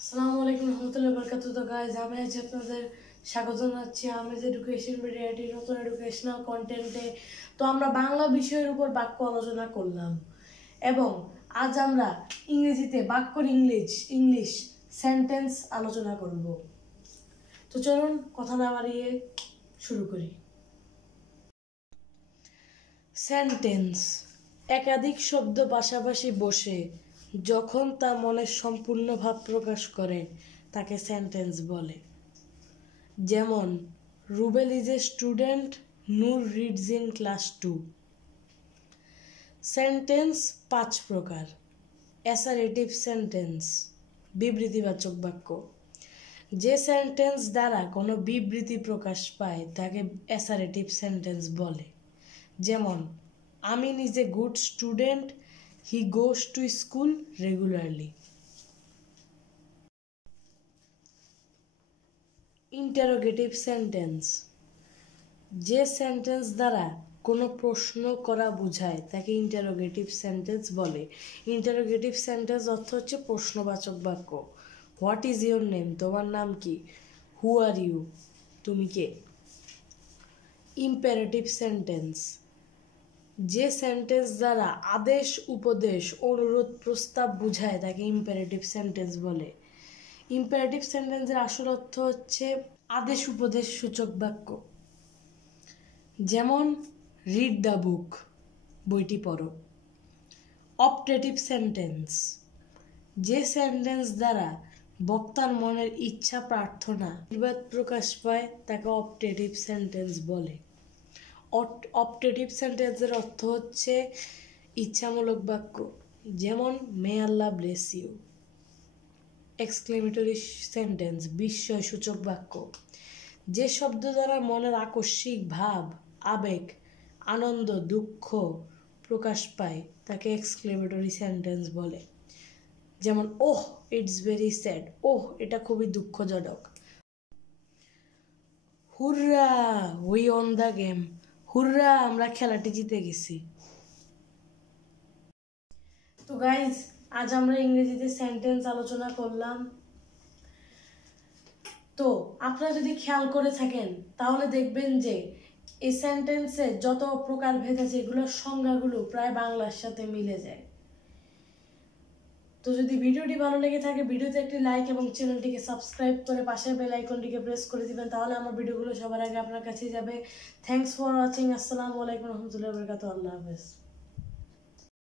আসসালামু আলাইকুম রহমতুল্লাহি ওয়া বারাকাতুহু। তো গাইজ, আমি আজ আপনাদের স্বাগত জানাচ্ছি আমেজ এডুকেশন মিডিয়াটি নতুন এডুকেশনাল কন্টেন্টে। তো আমরা বাংলা বিষয়ের উপর বাক্য আলোচনা করলাম এবং আজ আমরা ইংরেজিতে বাক্যর ইংলিশ সেন্টেন্স আলোচনা করব। তো চলুন কথা না বাড়িয়ে শুরু করি। সেন্টেন্স একাধিক শব্দ পাশাপাশি বসে যখন তা মনের সম্পূর্ণ ভাব প্রকাশ করে তাকে সেন্টেন্স বলে। যেমন, Rubel is a student, Nur reads in class 2। Sentence 5 প্রকার। অ্যাসারেটিভ সেন্টেন্স, বিবৃতিবাচক বাক্য। যে সেন্টেন্স দ্বারা কোনো বিবৃতি প্রকাশ পায় তাকে অ্যাসারেটিভ সেন্টেন্স বলে। যেমন, Amin is a good student, he goes to school regularly. Interrogative sentence, যে সেন্টেন্স দ্বারা কোনো প্রশ্ন করা বোঝায় তাকে ইন্টারোগেটিভ সেন্টেন্স বলে। ইন্টারোগেটিভ সেন্টেন্স অর্থ হচ্ছে প্রশ্নবাচক বাক্য। হোয়াট ইজ ইউর নেম, তোমার নাম কি? হু আর ইউ, তুমি কে? ইম্পারেটিভ সেন্টেন্স, যে সেন্টেন্স দ্বারা আদেশ, উপদেশ, অনুরোধ, প্রস্তাব বোঝায় তাকে ইম্পারেটিভ সেন্টেন্স বলে। ইম্পারেটিভ সেন্টেন্সের আসল অর্থ হচ্ছে আদেশ উপদেশ সূচক বাক্য। যেমন, রিড দ্য বুক, বইটি পড়ো। অপটেটিভ সেন্টেন্স, যে সেন্টেন্স দ্বারা বক্তার মনের ইচ্ছা, প্রার্থনা, আশীর্বাদ প্রকাশ পায় তাকে অপটেটিভ সেন্টেন্স বলে। অপটেটিভ সেন্টেন্সের অর্থ হচ্ছে ইচ্ছামূলক বাক্য। যেমন, মে আল্লাহ ব্লেস ইউ। এক্সক্লেমেটরি সেন্টেন্স, বিস্ময়সূচক বাক্য। যে শব্দ দ্বারা মনের আকস্মিক ভাব, আবেগ, আনন্দ, দুঃখ প্রকাশ পায় তাকে এক্সক্লেমেটরি সেন্টেন্স বলে। যেমন, ওহ ইটস ভেরি স্যাড, ওহ এটা খুবই দুঃখজনক। হুররা উই ওন দ্য গেম, হুররা আমরা খেলাটি জিতে গেছি। তো গাইজ, আজ আমরা ইংরেজিতে সেন্টেন্স আলোচনা করলাম। তো আপনারা যদি খেয়াল করে থাকেন তাহলে দেখবেন যে এই সেন্টেন্সে যত প্রকার ভেদ আছে এগুলোর সংজ্ঞাগুলো প্রায় বাংলার সাথে মিলে যায়। তো যদি ভিডিওটি ভালো লেগে থাকে ভিডিওতে একটি লাইক এবং চ্যানেলটিকে সাবস্ক্রাইব করে পাশের বেল আইকনটিকে প্রেস করে দিবেন, তাহলে আমার ভিডিওগুলো সবার আগে আপনার কাছে যাবে। Thanks for watching. আসসালামু আলাইকুম রহমতুল্লাহি ওয়া বারাকাতুহু। আল্লাহ হাফেজ।